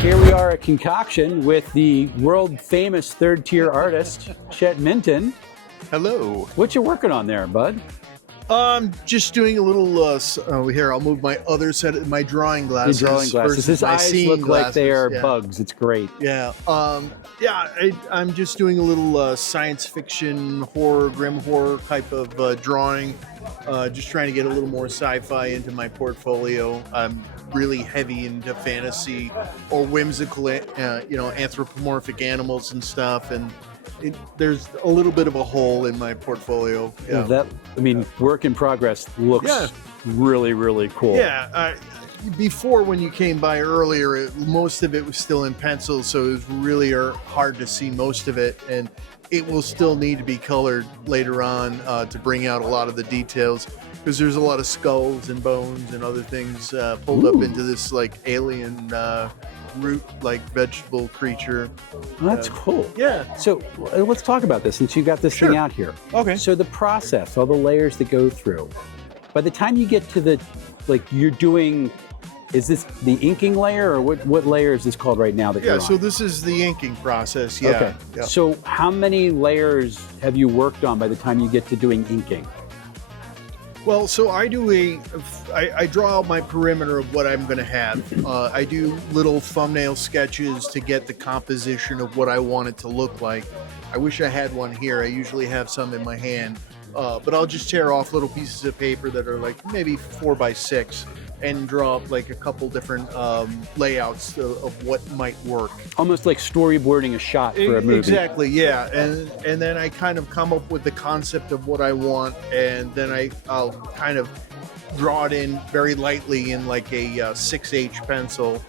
Here we are at Concoction with the world-famous third-tier artist, Chet Minton. Hello. What you working on there, bud? Just doing a little, over here, I'll move my other set of my drawing glasses. Your drawing glasses. versus His my eyes seeing look glasses. like they are Yeah. bugs. It's great. Yeah. I'm just doing a little science fiction, horror, grim horror type of drawing. Just trying to get a little more sci-fi into my portfolio. I'm really heavy into fantasy or whimsical, anthropomorphic animals and stuff. And there's a little bit of a hole in my portfolio. Yeah. Work in progress looks really, really cool. Yeah. Before, when you came by earlier, most of it was still in pencil, so it was really hard to see most of it, and it will still need to be colored later on to bring out a lot of the details, because there's a lot of skulls and bones and other things pulled up into this like alien root-like vegetable creature. That's cool. Yeah. So let's talk about this since you got this thing out here. Okay. So the process, all the layers that go through, by the time you get to the, you're doing, is this the inking layer, or what layer is this called right now that you're on? So this is the inking process. Yeah. Okay. Yeah. So how many layers have you worked on by the time you get to doing inking? Well, so I draw out my perimeter of what I'm going to have. I do little thumbnail sketches to get the composition of what I want it to look like. I wish I had one here. I usually have some in my hand, but I'll just tear off little pieces of paper that are like maybe 4x6 and draw up like a couple different layouts of what might work. Almost like storyboarding a shot for a movie. Exactly, yeah. And then I kind of come up with the concept of what I want, and then I'll kind of draw it in very lightly in like a 6H pencil.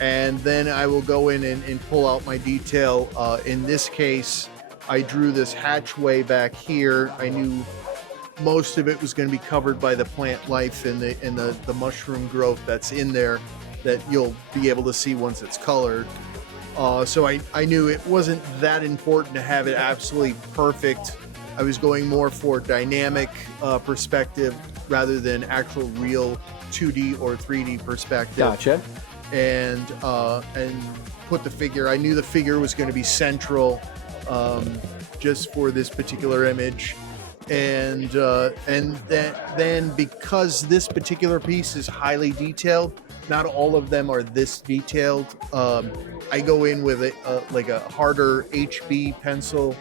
And then I will go in and pull out my detail. In this case, I drew this hatchway back here. I knew most of it was going to be covered by the plant life and the mushroom growth that's in there that you'll be able to see once it's colored. So I knew it wasn't that important to have it absolutely perfect. I was going more for dynamic perspective rather than actual real 2D or 3D perspective. Gotcha. And put the figure. I knew the figure was going to be central just for this particular image. And then because this particular piece is highly detailed, not all of them are this detailed. I go in with a harder HB pencil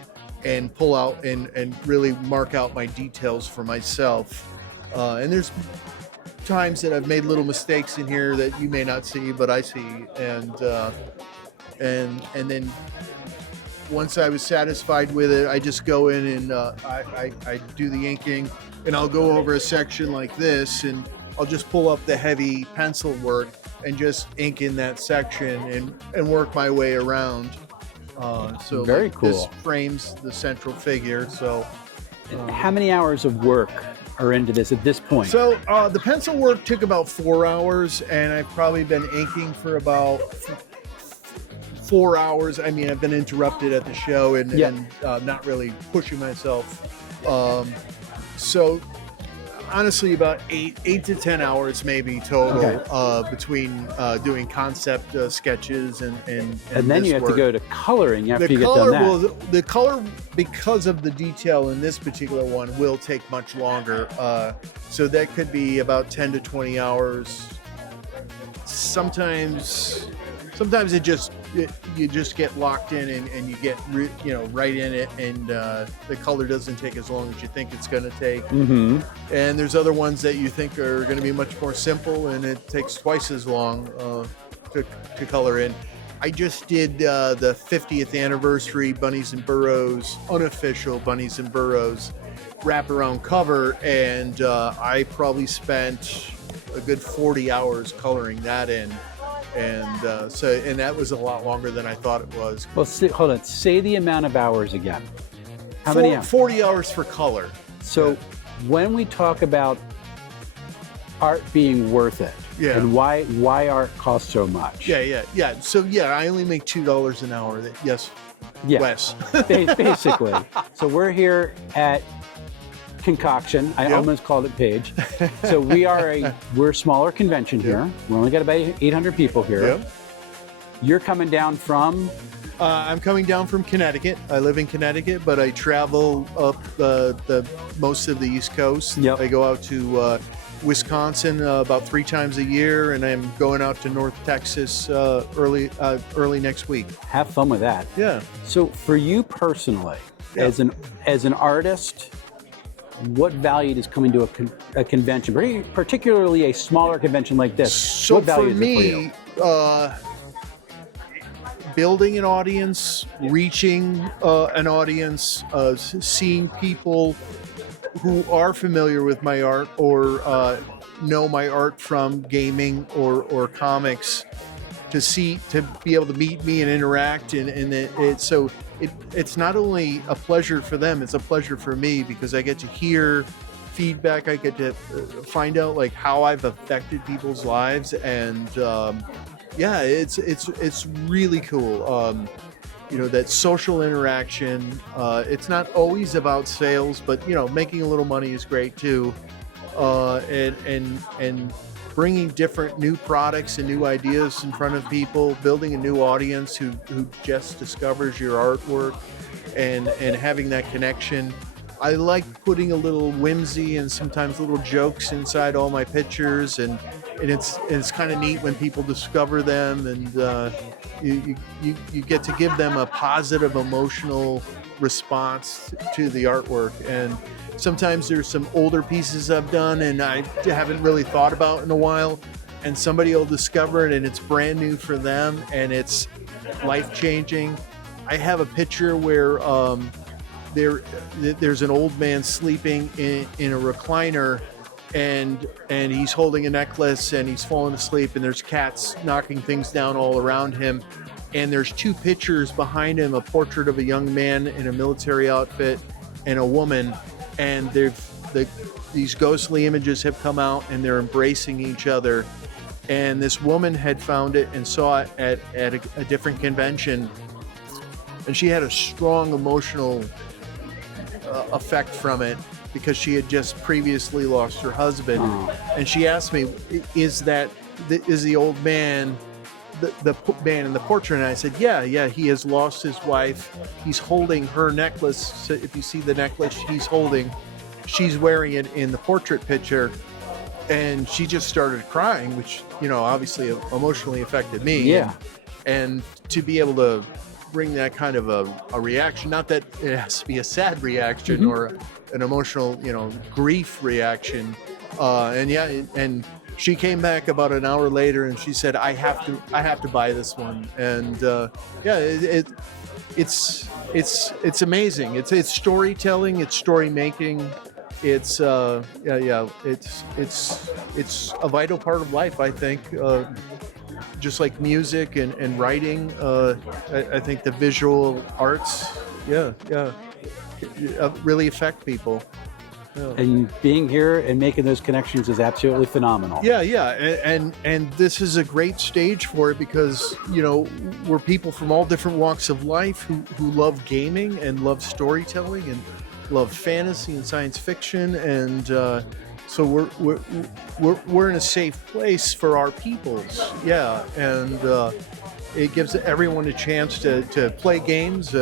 and pull out and really mark out my details for myself. And there's times that I've made little mistakes in here that you may not see, but I see. And then once I was satisfied with it, I just go in and I do the inking, and I'll go over a section like this, and I'll just pull up the heavy pencil work and just ink in that section and work my way around. So very cool. This frames the central figure. So how many hours of work are into this at this point? So the pencil work took about 4 hours, and I've probably been inking for about 4 hours. I mean, I've been interrupted at the show and not really pushing myself. So honestly, about 8 to 10 hours maybe total between doing concept sketches and then you have to go to coloring after you get done that. The color, because of the detail in this particular one, will take much longer. So that could be about 10 to 20 hours. Sometimes you just get locked in and you get right in it, and the color doesn't take as long as you think it's going to take. Mm-hmm. And there's other ones that you think are going to be much more simple, and it takes twice as long to color in. I just did the 50th anniversary Bunnies and Burrows, unofficial Bunnies and Burrows wraparound cover, and I probably spent a good 40 hours coloring that in. And that was a lot longer than I thought it was. Well, hold on. Say the amount of hours again. How many hours? 40 hours for color. So when we talk about art being worth it, and why art costs so much. Yeah. So I only make $2 an hour. Yes. Wes. Basically. So we're here at Concoction. I Yep. almost called it Page. So we're a smaller convention here. We only got about 800 people here. Yep. You're coming down from. I'm coming down from Connecticut. I live in Connecticut, but I travel up the most of the East Coast. Yep. I go out to Wisconsin about 3 times a year, and I'm going out to North Texas early next week. Have fun with that. Yeah. So for you personally, Yeah. as an artist, what value does coming to a convention, particularly a smaller convention like this? So what value for is me, it for you? Building an audience, reaching an audience, seeing people who are familiar with my art or know my art from gaming or comics, to be able to meet me and interact, and it's not only a pleasure for them, it's a pleasure for me, because I get to hear feedback, I get to find out like how I've affected people's lives, and yeah, it's really cool. That social interaction. It's not always about sales, but making a little money is great too. And bringing different new products and new ideas in front of people, building a new audience who just discovers your artwork, and having that connection. I like putting a little whimsy and sometimes little jokes inside all my pictures, and it's kind of neat when people discover them, and you get to give them a positive emotional response to the artwork. And sometimes there's some older pieces I've done and I haven't really thought about in a while, and somebody will discover it and it's brand new for them and it's life-changing. I have a picture where there's an old man sleeping in a recliner, and he's holding a necklace and he's falling asleep, and there's cats knocking things down all around him, and there's 2 pictures behind him, a portrait of a young man in a military outfit and a woman, and these ghostly images have come out and they're embracing each other. And this woman had found it and saw it at a different convention, and she had a strong emotional effect from it, because she had just previously lost her husband. And she asked me, is the old man the man in the portrait? And I said, yeah, he has lost his wife. He's holding her necklace. So if you see the necklace she's holding, she's wearing it in the portrait picture. And she just started crying, which obviously emotionally affected me. Yeah. And to be able to bring that kind of a reaction, not that it has to be a sad reaction or an emotional, grief reaction. And she came back about an hour later and she said, I have to buy this one. And it's amazing. It's storytelling, it's story making. It's it's a vital part of life, I think. Just like music and writing, I think the visual arts, really affect people. Yeah. And being here and making those connections is absolutely phenomenal. Yeah, and this is a great stage for it, because we're people from all different walks of life who love gaming and love storytelling and love fantasy and science fiction, and so we're in a safe place for our peoples. Yeah, and it gives everyone a chance to play games,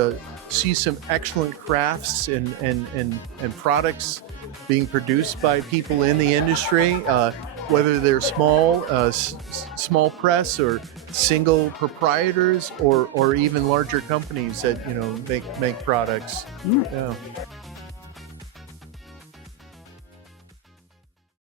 see some excellent crafts and products being produced by people in the industry, whether they're small press or single proprietors, or even larger companies that make products. Yeah.